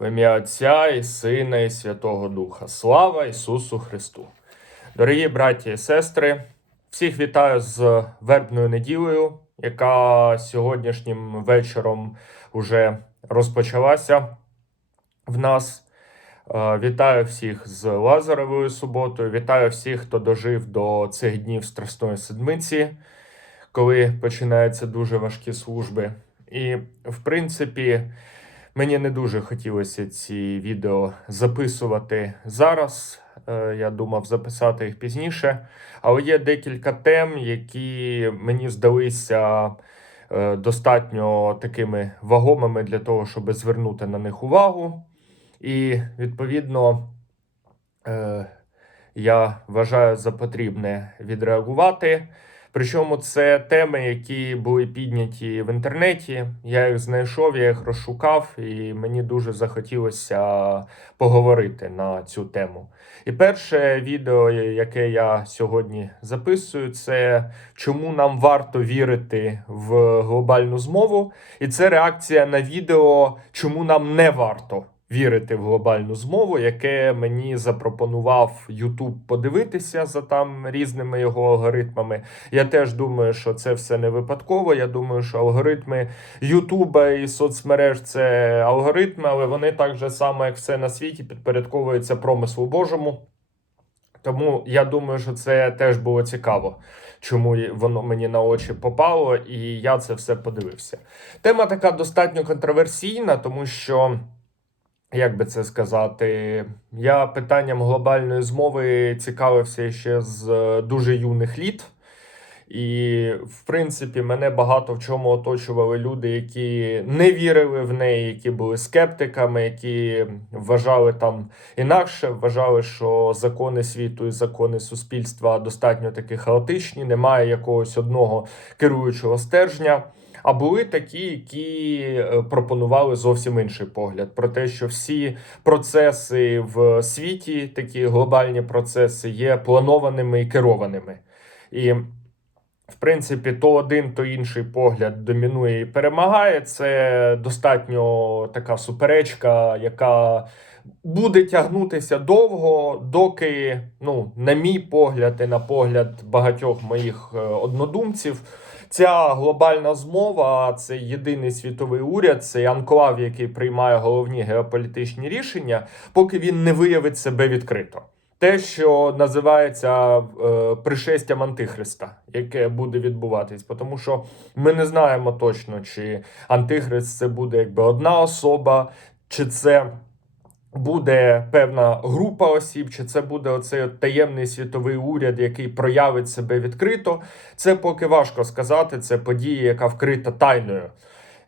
В ім'я Отця і Сина, і Святого Духа. Слава Ісусу Христу! Дорогі браті і сестри, всіх вітаю з вербною неділею, яка сьогоднішнім вечором вже розпочалася в нас. Е, Вітаю всіх з Лазаревою суботою. Вітаю всіх, хто дожив до цих днів Страсної Седмиці, коли починаються дуже важкі служби. І, в принципі, мені не дуже хотілося ці відео записувати зараз. Е, Я думав записати їх пізніше. Але є декілька тем, які мені здалися е, достатньо такими вагомими для того, щоб звернути на них увагу. І відповідно е, я вважаю за потрібне відреагувати. Причому це теми, які були підняті в інтернеті. Я їх знайшов, я їх розшукав, і мені дуже захотілося поговорити на цю тему. І перше відео, яке я сьогодні записую, це чому нам варто вірити в глобальну змову. І це реакція на відео, чому нам не варто вірити в глобальну змову, яке мені запропонував YouTube подивитися за там різними його алгоритмами. Я теж думаю, що це все не випадково. Я думаю, що алгоритми Ютуба і соцмереж це алгоритми, але вони так же само, як все на світі, підпорядковуються промислу Божому. Тому я думаю, що це теж було цікаво, чому воно мені на очі попало, і я це все подивився. Тема така достатньо контроверсійна, тому що. Як би це сказати, я питанням глобальної змови цікавився ще з е, дуже юних літ. І, в принципі, мене багато в чому оточували люди, які не вірили в неї, які були скептиками, які вважали там інакше, вважали, що закони світу і закони суспільства достатньо таки хаотичні, немає якогось одного керуючого стержня. А були такі, які е, пропонували зовсім інший погляд про те, що всі процеси в світі, такі глобальні процеси, є планованими і керованими. І в принципі, то один, то інший погляд домінує і перемагає. Це достатньо така суперечка, яка буде тягнутися довго, доки, ну, на мій погляд, і на погляд багатьох моїх е, однодумців. Ця глобальна змова це єдиний світовий уряд, це анклав, який приймає головні геополітичні рішення, поки він не виявить себе відкрито. Те, що називається е, пришестям Антихриста, яке буде відбуватись, тому що ми не знаємо точно, чи Антихрист це буде якби одна особа, чи це буде певна група осіб, чи це буде оцей от таємний світовий уряд, який проявить себе відкрито. Це поки важко сказати. Це подія, яка вкрита тайною.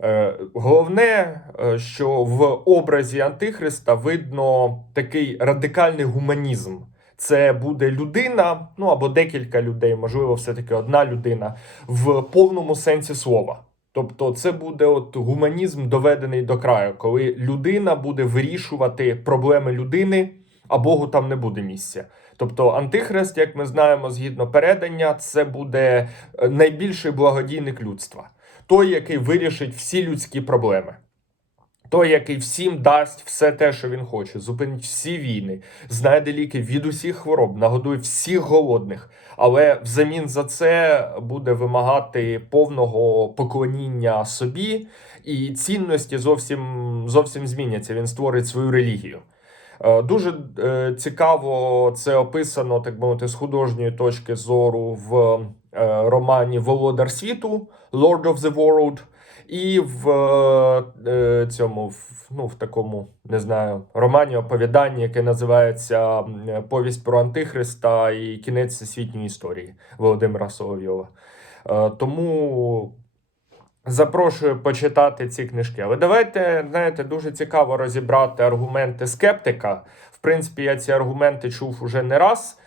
Е, Головне, е, що в образі Антихриста видно такий радикальний гуманізм. Це буде людина, ну або декілька людей, можливо, все-таки одна людина в повному сенсі слова. Тобто, це буде от гуманізм доведений до краю, коли людина буде вирішувати проблеми людини, а Богу там не буде місця. Тобто, антихрист, як ми знаємо, згідно передання, це буде е, найбільший благодійник людства, той, який вирішить всі людські проблеми. Той, який всім дасть все те, що він хоче, зупинить всі війни, знайде ліки від усіх хвороб, нагодує всіх голодних, але взамін за це буде вимагати повного поклоніння собі, і цінності зовсім зовсім зміняться. Він створить свою релігію. Е, Дуже е, цікаво це описано, так би мовити, з художньої точки зору в е, романі Володар світу Lord of the World. І в е, цьому ну, в такому не знаю романі оповіданні, яке називається Повість про Антихриста і кінець всесвітньої історії Володимира Соловйова. Е, тому запрошую почитати ці книжки. Але давайте, знаєте, дуже цікаво розібрати аргументи скептика. В принципі, я ці аргументи чув уже не раз.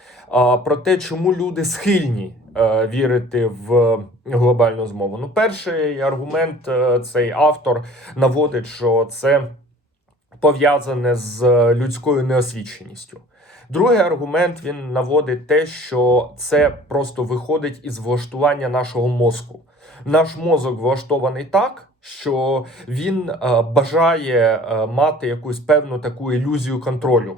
Про те, чому люди схильні е, вірити в глобальну змову. Ну, перший аргумент е, цей автор наводить, що це пов'язане з людською неосвіченістю. Другий аргумент він наводить те, що це просто виходить із влаштування нашого мозку. Наш мозок влаштований так, що він е, бажає мати якусь певну таку ілюзію контролю.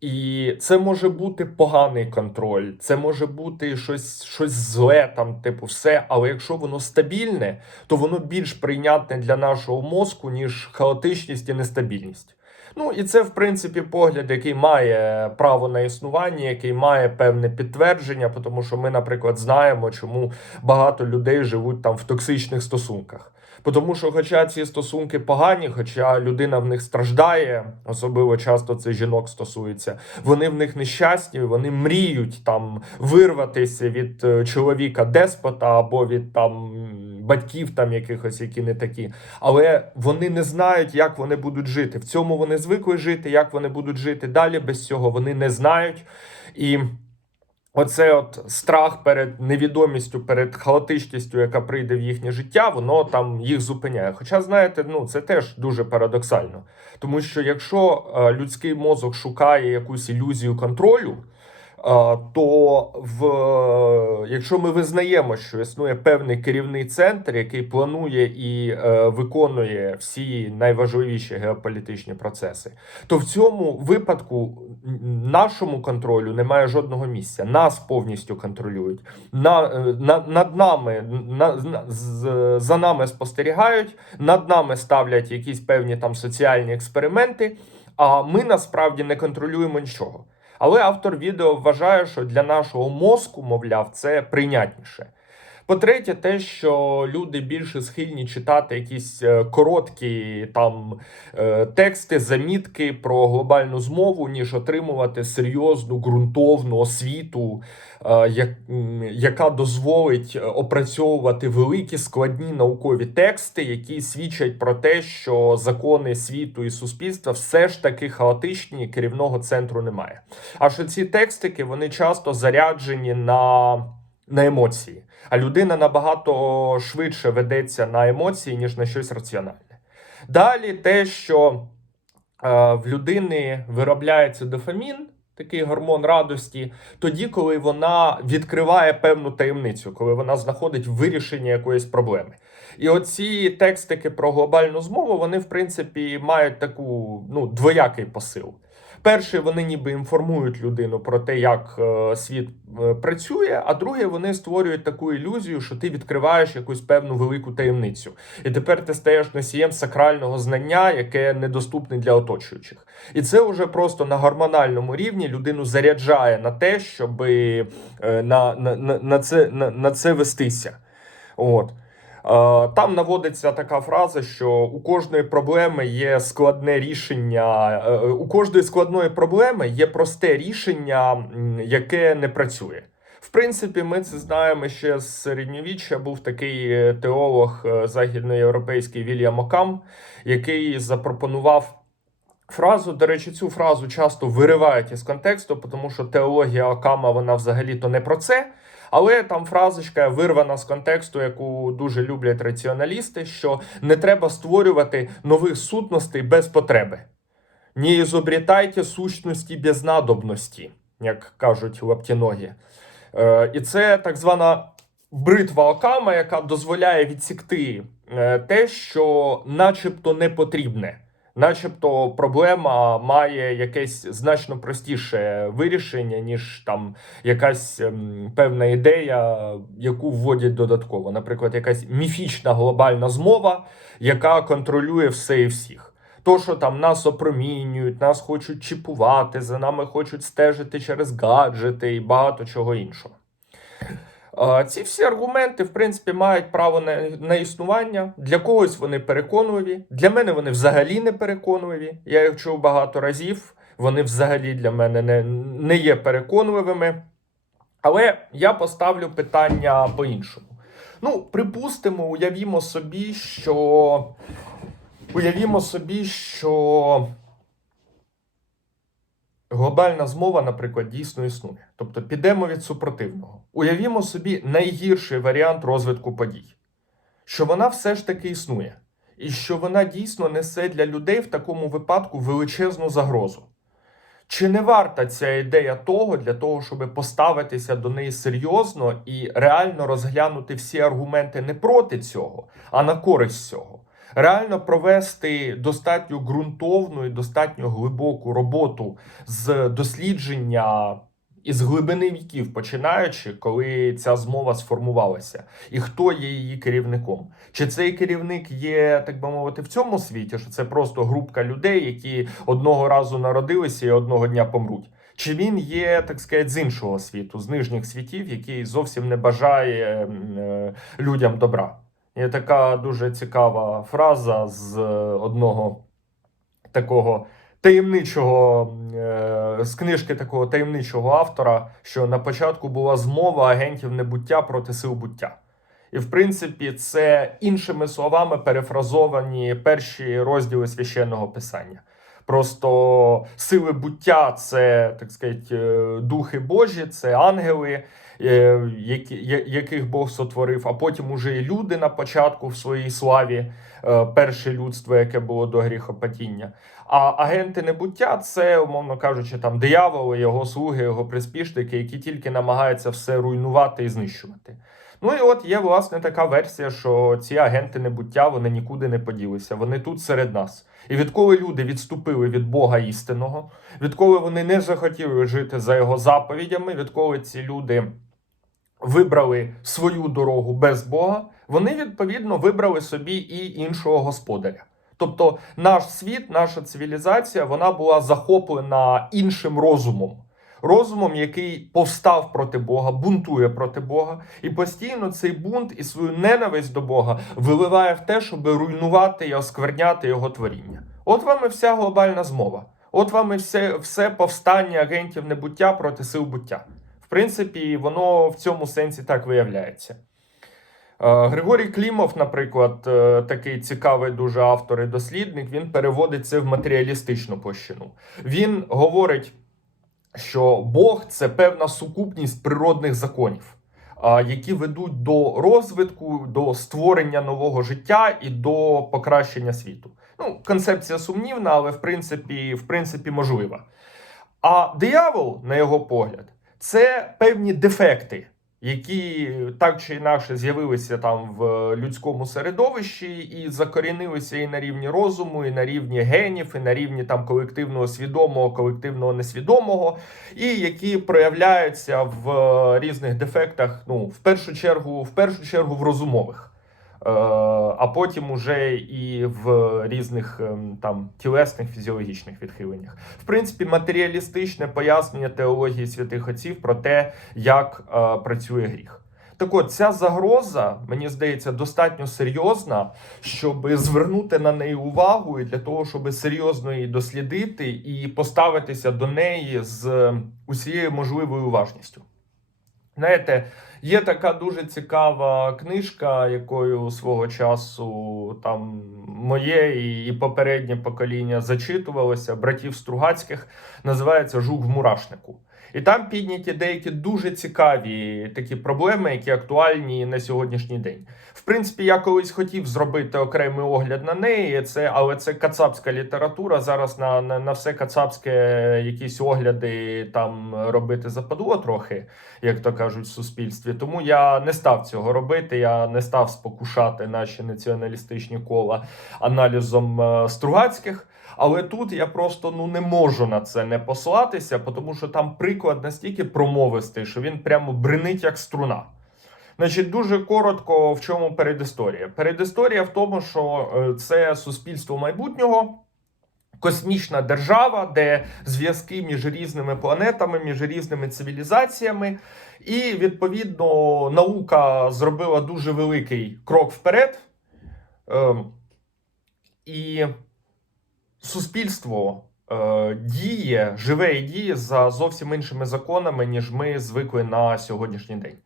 І це може бути поганий контроль, це може бути щось, щось зле, там, типу, все. Але якщо воно стабільне, то воно більш прийнятне для нашого мозку, ніж хаотичність і нестабільність. Ну і це, в принципі, погляд, який має право на існування, який має певне підтвердження, тому що ми, наприклад, знаємо, чому багато людей живуть там в токсичних стосунках. Тому що, хоча ці стосунки погані, хоча людина в них страждає, особливо часто це жінок стосується, вони в них нещасні, вони мріють там вирватися від е, чоловіка деспота або від там батьків, там якихось, які не такі. Але вони не знають, як вони будуть жити. В цьому вони звикли жити, як вони будуть жити далі без цього, вони не знають. І Оце от страх перед невідомістю, перед хаотичністю, яка прийде в їхнє життя, воно там їх зупиняє. Хоча, знаєте, ну це теж дуже парадоксально. Тому що якщо е, людський мозок шукає якусь ілюзію контролю, то в, якщо ми визнаємо, що існує певний керівний центр, який планує і е, виконує всі найважливіші геополітичні процеси, то в цьому випадку нашому контролю немає жодного місця. Нас повністю контролюють. На, е, на, над нами на, на- за нами спостерігають, над нами ставлять якісь певні там соціальні експерименти. А ми насправді не контролюємо нічого. Але автор відео вважає, що для нашого мозку, мовляв, це прийнятніше. По-третє, те, що люди більше схильні читати якісь е, короткі там е, тексти, замітки про глобальну змову, ніж отримувати серйозну ґрунтовну освіту, е, яка дозволить опрацьовувати великі складні наукові тексти, які свідчать про те, що закони світу і суспільства все ж таки хаотичні, і керівного центру немає. А що ці текстики вони часто заряджені на, на емоції. А людина набагато швидше ведеться на емоції, ніж на щось раціональне. Далі те, що е, в людини виробляється дофамін, такий гормон радості, тоді, коли вона відкриває певну таємницю, коли вона знаходить вирішення якоїсь проблеми. І оці текстики про глобальну змову, вони, в принципі, мають таку ну, двоякий посил. Перший, вони ніби інформують людину про те, як е, світ е, працює, а друге, вони створюють таку ілюзію, що ти відкриваєш якусь певну велику таємницю. І тепер ти стаєш носієм сакрального знання, яке недоступне для оточуючих. І це вже просто на гормональному рівні людину заряджає на те, щоб е, на, на, на, на, це, на, на це вестися. От. Е, Там наводиться така фраза, що у кожної проблеми є складне рішення. е, е, У кожної складної проблеми є просте рішення, яке не працює. В принципі, ми це знаємо ще з середньовіччя. Був такий теолог західноєвропейський Вільям Окам, який запропонував. Фразу, до речі, цю фразу часто виривають із контексту, тому що теологія Окама вона взагалі-то не про це. Але там фразочка вирвана з контексту, яку дуже люблять раціоналісти, що не треба створювати нових сутностей без потреби. Не ізобрітайте сущності без надобності, як кажуть лаптіногі. Е, і це так звана бритва Окама, яка дозволяє відсікти е, те, що начебто не потрібне. Начебто проблема має якесь значно простіше вирішення, ніж там якась ем, певна ідея, яку вводять додатково. Наприклад, якась міфічна глобальна змова, яка контролює все і всіх. То, що там нас опромінюють, нас хочуть чіпувати, за нами хочуть стежити через гаджети і багато чого іншого. Ці всі аргументи, в принципі, мають право на, на існування. Для когось вони переконливі. Для мене вони взагалі не переконливі. Я їх чув багато разів. Вони взагалі для мене не, не є переконливими. Але я поставлю питання по-іншому. Ну, припустимо, уявімо собі, що. Уявімо собі, що глобальна змова, наприклад, дійсно існує. Тобто підемо від супротивного. Уявімо собі найгірший варіант розвитку подій, що вона все ж таки існує, і що вона дійсно несе для людей в такому випадку величезну загрозу. Чи не варта ця ідея того для того, щоб поставитися до неї серйозно і реально розглянути всі аргументи не проти цього, а на користь цього? Реально провести достатньо ґрунтовну і достатньо глибоку роботу з дослідження із глибини віків, починаючи, коли ця змова сформувалася, і хто є її керівником. Чи цей керівник є, так би мовити, в цьому світі, що це просто групка людей, які одного разу народилися і одного дня помруть? Чи він є, так сказати, з іншого світу, з нижніх світів, який зовсім не бажає е, людям добра? Є така дуже цікава фраза з е, одного такого таємничого е, з книжки такого таємничого автора, що на початку була змова агентів небуття проти сил буття. І в принципі, це іншими словами перефразовані перші розділи священного писання. Просто сили буття це так сказати, е, духи Божі, це ангели, яких Бог сотворив, а потім уже і люди на початку в своїй славі, е, перше людство, яке було до гріхопадіння. А агенти небуття це, умовно кажучи, там дияволи, його слуги, його приспішники, які тільки намагаються все руйнувати і знищувати. Ну і от є власне така версія, що ці агенти небуття вони нікуди не поділися. Вони тут серед нас. І відколи люди відступили від Бога істинного, відколи вони не захотіли жити за його заповідями, відколи ці люди вибрали свою дорогу без Бога, вони відповідно вибрали собі і іншого господаря. Тобто наш світ, наша цивілізація, вона була захоплена іншим розумом. Розумом, який повстав проти Бога, бунтує проти Бога, і постійно цей бунт і свою ненависть до Бога виливає в те, щоб руйнувати і оскверняти його творіння. От вам і вся глобальна змова. От вам і все, все повстання агентів небуття проти сил буття. Принципі, воно в цьому сенсі так виявляється. Е, Григорій Клімов, наприклад, е, такий цікавий дуже автор і дослідник, він переводить це в матеріалістичну площину. Він говорить, що Бог це певна сукупність природних законів, які ведуть до розвитку, до створення нового життя і до покращення світу. Ну, концепція сумнівна, але в принципі, в принципі можлива. А диявол, на його погляд, це певні дефекти, які так чи інакше з'явилися там в людському середовищі і закорінилися і на рівні розуму, і на рівні генів, і на рівні там колективного свідомого, колективного несвідомого, і які проявляються в різних дефектах. Ну, в першу чергу, в першу чергу, в розумових. Е, А потім уже і в різних ем, там тілесних фізіологічних відхиленнях. В принципі, матеріалістичне пояснення теології святих отців про те, як е, працює гріх. Так от, ця загроза, мені здається, достатньо серйозна, щоб звернути на неї увагу і для того, щоб серйозно її дослідити і поставитися до неї з усією можливою уважністю. Знаєте, є така дуже цікава книжка, якою свого часу там моє і- попереднє покоління зачитувалося братів Стругацьких, називається Жук в мурашнику. І там підняті деякі дуже цікаві такі проблеми, які актуальні на сьогоднішній день. В принципі, я колись хотів зробити окремий огляд на неї, це, але це кацапська література. Зараз на, на, на все кацапське якісь огляди там робити западло трохи, як то кажуть, в суспільстві. Тому я не став цього робити. Я не став спокушати наші націоналістичні кола аналізом е, Стругацьких. Але тут я просто ну не можу на це не послатися, тому що там приклад настільки промовистий, що він прямо бринить як струна. Значить, дуже коротко, в чому передісторія. Передісторія в тому, що е, це суспільство майбутнього, космічна держава, де зв'язки між різними планетами, між різними цивілізаціями. І відповідно наука зробила дуже великий крок вперед. Ем, І суспільство е, діє, живе і діє за зовсім іншими законами, ніж ми звикли на сьогоднішній день.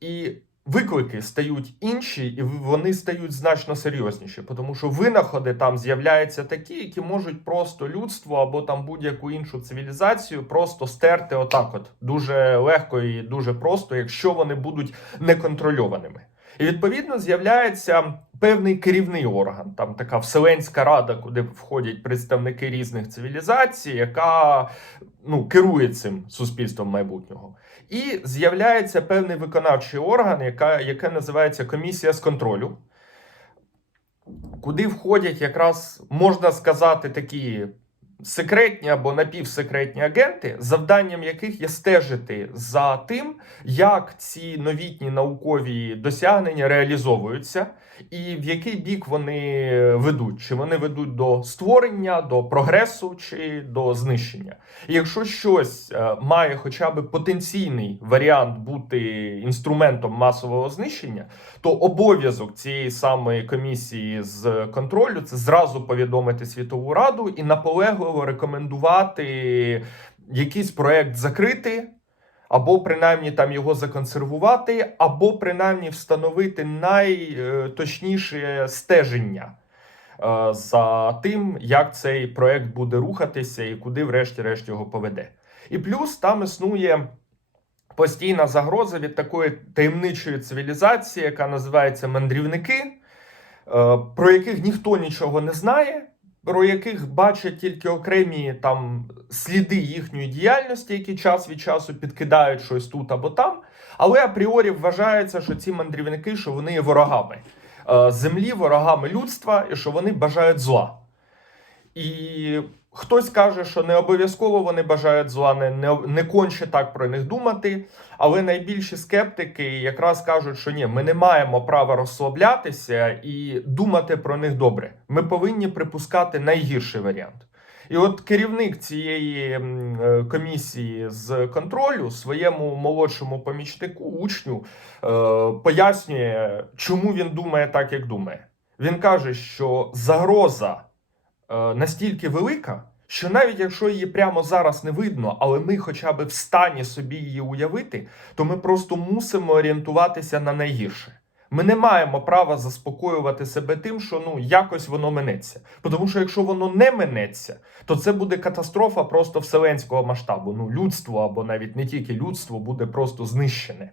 І виклики стають інші, і вони стають значно серйозніші, тому що винаходи там з'являються такі, які можуть просто людство або там будь-яку іншу цивілізацію просто стерти отак, от дуже легко і дуже просто, якщо вони будуть неконтрольованими. І відповідно з'являється певний керівний орган, там така вселенська рада, куди входять представники різних цивілізацій, яка ну, керує цим суспільством майбутнього. І з'являється певний виконавчий орган, яка, яке називається комісія з контролю. куди входять якраз, можна сказати, такі секретні або напівсекретні агенти, завданням яких є стежити за тим, як ці новітні наукові досягнення реалізовуються, і в який бік вони ведуть, чи вони ведуть до створення, до прогресу, чи до знищення. І якщо щось е, має хоча б потенційний варіант бути інструментом масового знищення, то обов'язок цієї самої комісії з контролю це зразу повідомити світову раду і наполегливо рекомендувати якийсь проект закрити. Або принаймні там його законсервувати, або принаймні встановити найточніше стеження е, за тим, як цей проект буде рухатися і куди, врешті-решт, його поведе. І плюс там існує постійна загроза від такої таємничої цивілізації, яка називається мандрівники, е, про яких ніхто нічого не знає. Про яких бачать тільки окремі там сліди їхньої діяльності, які час від часу підкидають щось тут або там. Але апріорі вважається, що ці мандрівники, що вони є ворогами е, землі, ворогами людства, і що вони бажають зла. І хтось каже, що не обов'язково вони бажають зла, не, не, конче так про них думати. Але найбільші скептики якраз кажуть, що ні, ми не маємо права розслаблятися і думати про них добре. Ми повинні припускати найгірший варіант. І от керівник цієї е, комісії з контролю своєму молодшому помічнику, учню, е, пояснює, чому він думає так, як думає. Він каже, що загроза настільки велика, що навіть якщо її прямо зараз не видно, але ми хоча б в стані собі її уявити, то ми просто мусимо орієнтуватися на найгірше. Ми не маємо права заспокоювати себе тим, що ну якось воно минеться. Тому що якщо воно не минеться, то це буде катастрофа просто вселенського масштабу. Ну, людство або навіть не тільки людство буде просто знищене,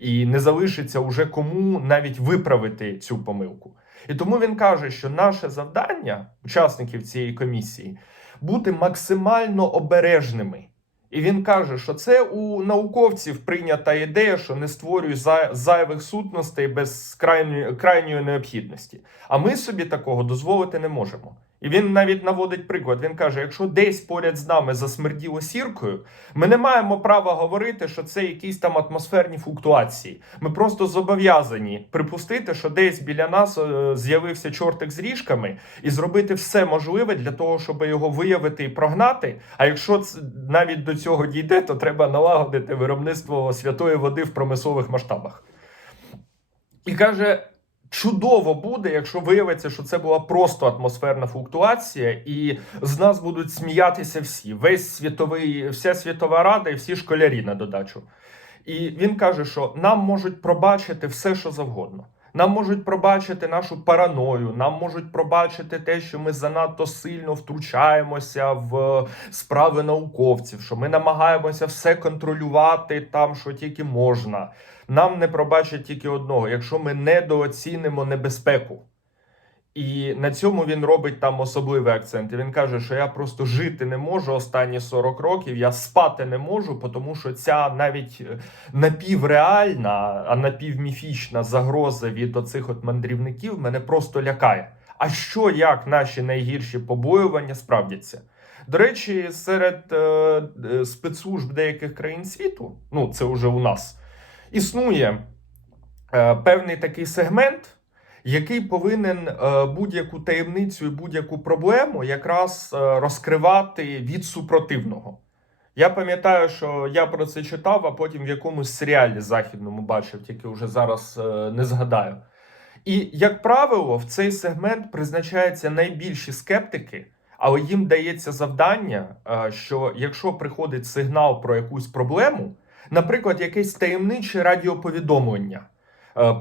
і не залишиться уже кому навіть виправити цю помилку. І тому він каже, що наше завдання, учасників цієї комісії, бути максимально обережними. І він каже, що це у науковців прийнята ідея, що не створюй зай- зайвих сутностей без крайньої, крайньої необхідності. А ми собі такого дозволити не можемо. І він навіть наводить приклад. Він каже: якщо десь поряд з нами засмерділо сіркою, ми не маємо права говорити, що це якісь там атмосферні флуктуації. Ми просто зобов'язані припустити, що десь біля нас е, з'явився чортик з ріжками, і зробити все можливе для того, щоб його виявити і прогнати. А якщо навіть до цього дійде, то треба налагодити виробництво святої води в промислових масштабах. І каже. Чудово буде, якщо виявиться, що це була просто атмосферна флуктуація, і з нас будуть сміятися всі, весь світовий, вся світова рада і всі школярі на додачу. І він каже, що нам можуть пробачити все, що завгодно. Нам можуть пробачити нашу параною, нам можуть пробачити те, що ми занадто сильно втручаємося в справи науковців, що ми намагаємося все контролювати там, що тільки можна. Нам не пробачать тільки одного, якщо ми недооцінимо небезпеку. І на цьому він робить там особливий акцент. І він каже, що я просто жити не можу останні 40 років, я спати не можу, тому що ця навіть е, напівреальна, а напівміфічна загроза від оцих от мандрівників мене просто лякає. А що як наші найгірші побоювання справдяться? До речі, серед е, е, спецслужб деяких країн світу, ну це вже у нас, існує е, певний такий сегмент, який повинен е, будь-яку таємницю і будь-яку проблему якраз е, розкривати від супротивного. Я пам'ятаю, що я про це читав, а потім в якомусь серіалі західному бачив, тільки вже зараз е, не згадаю. І, як правило, в цей сегмент призначаються найбільші скептики, але їм дається завдання, що якщо приходить сигнал про якусь проблему, наприклад, якесь таємниче радіоповідомлення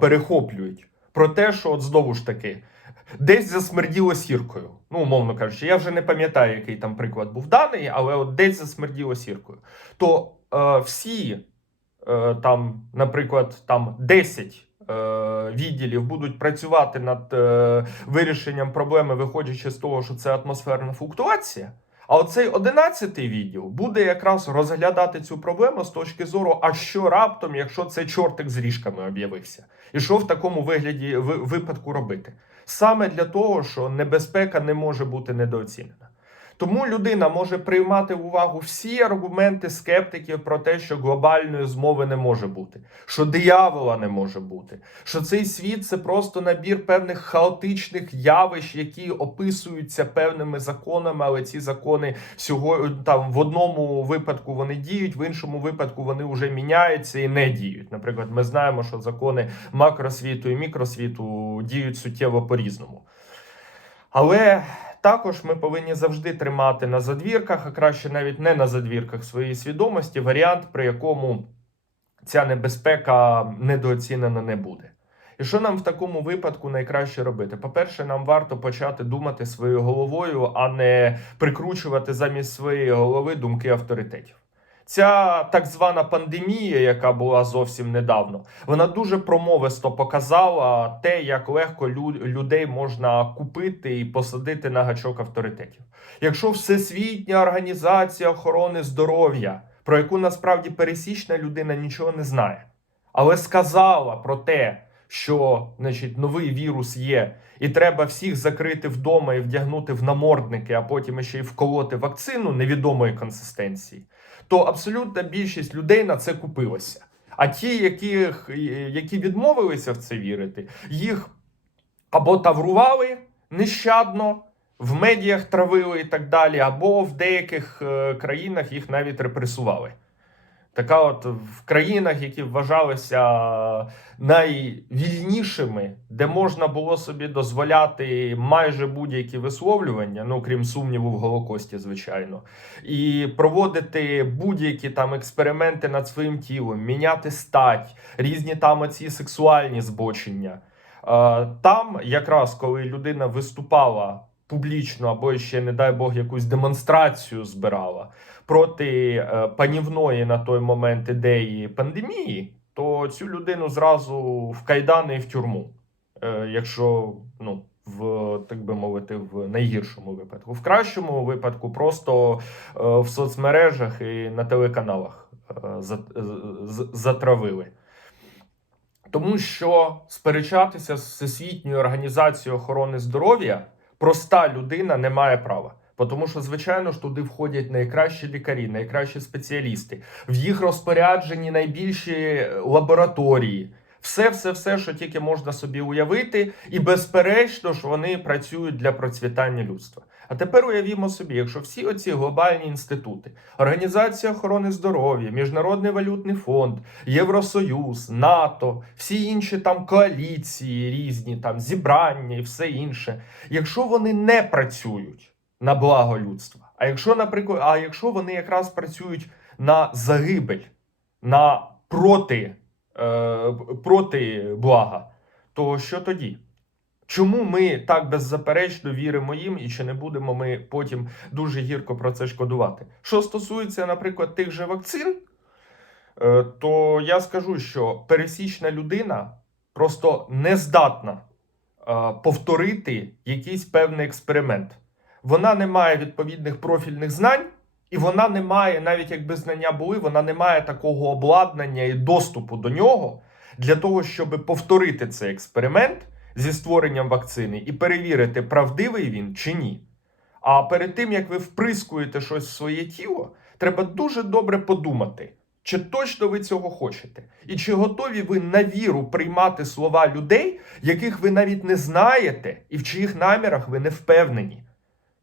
перехоплюють про те, що от знову ж таки. Десь засмерділо сіркою. Ну, умовно кажучи, я вже не пам'ятаю, який там приклад був даний, але от десь засмерділо сіркою. То е, всі е, там, наприклад, там 10 е, відділів будуть працювати над е, вирішенням проблеми, виходячи з того, що це атмосферна флуктуація. А оцей 11-й відділ буде якраз розглядати цю проблему з точки зору, а що раптом, якщо цей чортик з ріжками об'явився, і що в такому вигляді ви- випадку робити? Саме для того, що небезпека не може бути недооцінена. Тому людина може приймати в увагу всі аргументи скептиків про те, що глобальної змови не може бути, що диявола не може бути, що цей світ це просто набір певних хаотичних явищ, які описуються певними законами, але ці закони всього там в одному випадку вони діють, в іншому випадку вони вже міняються і не діють. Наприклад, ми знаємо, що закони макросвіту і мікросвіту діють суттєво по-різному. Але також ми повинні завжди тримати на задвірках, а краще навіть не на задвірках своєї свідомості, варіант, при якому ця небезпека недооцінена не буде. І що нам в такому випадку найкраще робити? По-перше, нам варто почати думати своєю головою, а не прикручувати замість своєї голови думки авторитетів. Ця так звана пандемія, яка була зовсім недавно, вона дуже промовисто показала те, як легко людей можна купити і посадити на гачок авторитетів. Якщо Всесвітня організація охорони здоров'я, про яку насправді пересічна людина нічого не знає, але сказала про те, що значить, новий вірус є, і треба всіх закрити вдома і вдягнути в намордники, а потім ще й вколоти вакцину невідомої консистенції, то абсолютна більшість людей на це купилася. А ті, яких, які відмовилися в це вірити, їх або таврували нещадно, в медіях травили і так далі, або в деяких е, країнах їх навіть репресували. Така от в країнах, які вважалися найвільнішими, де можна було собі дозволяти майже будь-які висловлювання, ну крім сумніву в Голокості, звичайно, і проводити будь-які там експерименти над своїм тілом, міняти стать, різні там оці сексуальні збочення. Е, Там, якраз коли людина виступала публічно або ще, не дай Бог, якусь демонстрацію збирала проти е, панівної на той момент ідеї пандемії, то цю людину зразу в кайдани і в тюрму. Е, Якщо ну, в так би мовити, в найгіршому випадку, в кращому випадку, просто е, в соцмережах і на телеканалах затравили. Тому що сперечатися з Всесвітньою організацією охорони здоров'я проста людина не має права. Тому що, звичайно ж, туди входять найкращі лікарі, найкращі спеціалісти, в їх розпорядженні найбільші лабораторії. Все, все, все, що тільки можна собі уявити, і безперечно ж вони працюють для процвітання людства. А тепер уявімо собі, якщо всі оці глобальні інститути, Організація охорони здоров'я, Міжнародний валютний фонд, Євросоюз, НАТО, всі інші там коаліції різні, там зібрання і все інше, якщо вони не працюють на благо людства, а якщо, наприклад, а якщо вони якраз працюють на загибель, на проти, е, проти блага, то що тоді? Чому ми так беззаперечно віримо їм, і чи не будемо ми потім дуже гірко про це шкодувати? Що стосується, наприклад, тих же вакцин, е, то я скажу, що пересічна людина просто не здатна е, повторити якийсь певний експеримент. Вона не має відповідних профільних знань, і вона не має, навіть якби знання були, вона не має такого обладнання і доступу до нього для того, щоб повторити цей експеримент зі створенням вакцини і перевірити, правдивий він чи ні. А перед тим як ви вприскуєте щось в своє тіло, треба дуже добре подумати, чи точно ви цього хочете, і чи готові ви на віру приймати слова людей, яких ви навіть не знаєте, і в чиїх намірах ви не впевнені.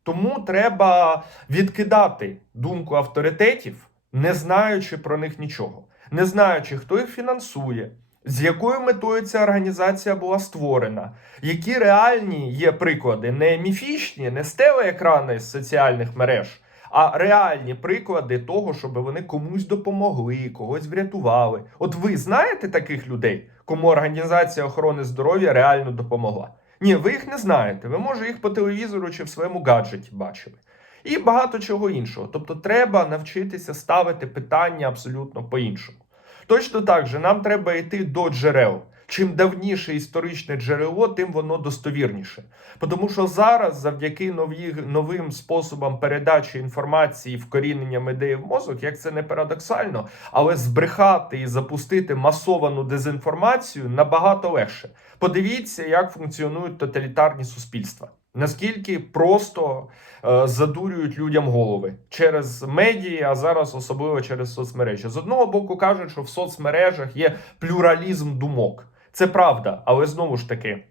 Тому треба відкидати думку авторитетів, не знаючи про них нічого, не знаючи, хто їх фінансує, з якою метою ця організація була створена, які реальні є приклади, не міфічні, не з телеекрани з соціальних мереж, а реальні приклади того, щоб вони комусь допомогли, когось врятували. От ви знаєте таких людей, кому організація охорони здоров'я реально допомогла? Ні, ви їх не знаєте. Ви може їх по телевізору чи в своєму гаджеті бачили. І багато чого іншого. Тобто, треба навчитися ставити питання абсолютно по-іншому. Точно так же нам треба йти до джерел. Чим давніше історичне джерело, тим воно достовірніше. Тому що зараз, завдяки нові, новим способам передачі інформації, вкоріненням ідеї в мозок, як це не парадоксально, але збрехати і запустити масовану дезінформацію набагато легше. Подивіться, як функціонують тоталітарні суспільства. Наскільки просто е, задурюють людям голови через медії, а зараз особливо через соцмережі. З одного боку кажуть, що в соцмережах є плюралізм думок. Це правда, але знову ж таки.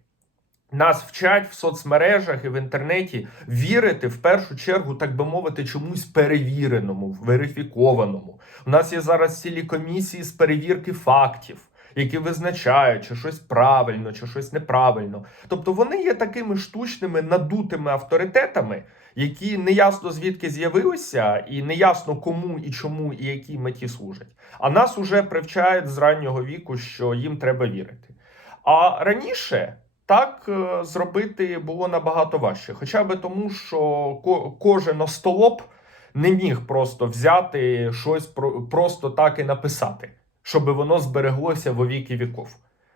Нас вчать в соцмережах і в інтернеті вірити в першу чергу, так би мовити, чомусь перевіреному, верифікованому. У нас є зараз цілі комісії з перевірки фактів, які визначають, чи щось правильно, чи щось неправильно. Тобто вони є такими штучними надутими авторитетами, які неясно звідки з'явилися, і неясно кому і чому і якій меті служать. А нас уже привчають з раннього віку, що їм треба вірити. А раніше. Так е, зробити було набагато важче, хоча би тому, що ко- кожен остолоп не міг просто взяти щось про- просто так і написати, щоб воно збереглося во віки віков.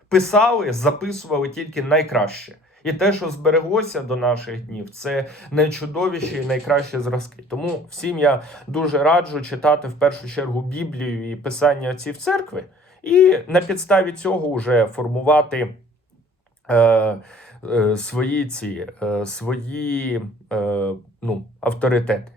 Писали, записували тільки найкраще. І те, що збереглося до наших днів, це найчудовіші і найкращі зразки. Тому всім я дуже раджу читати в першу чергу Біблію і писання отців церкви, і на підставі цього вже формувати е, е, свої ці е, свої е, ну, авторитети.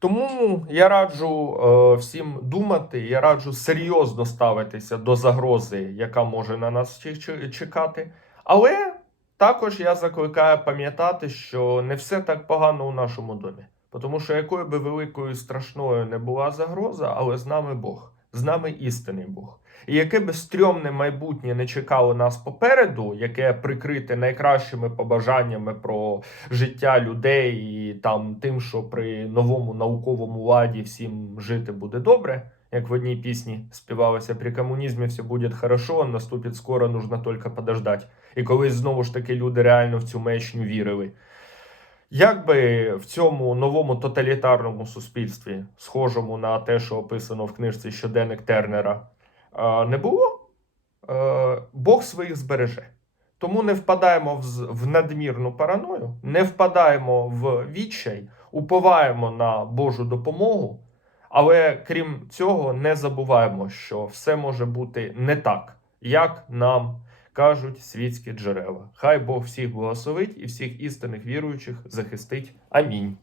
Тому я раджу всім думати, я раджу серйозно ставитися до загрози, яка може на нас чекати. Але також я закликаю пам'ятати, що не все так погано у нашому домі. Тому що якою би великою страшною не була загроза, але з нами Бог, з нами істинний Бог. І яке би стрьомне майбутнє не чекало нас попереду, яке прикрите найкращими побажаннями про життя людей і там тим, що при новому науковому ладі всім жити буде добре, як в одній пісні співалося при комунізмі все буде хорошо, наступить скоро, нужно тільки подождать. І колись знову ж таки люди реально в цю мечню вірили. Як би в цьому новому тоталітарному суспільстві, схожому на те, що описано в книжці щоденник Тернера, не було, е, Бог своїх збереже. Тому не впадаємо в надмірну параною, не впадаємо в відчай, уповаємо на Божу допомогу. Але крім цього, не забуваємо, що все може бути не так, як нам кажуть світські джерела. Хай Бог всіх благословить і всіх істинних віруючих захистить. Амінь.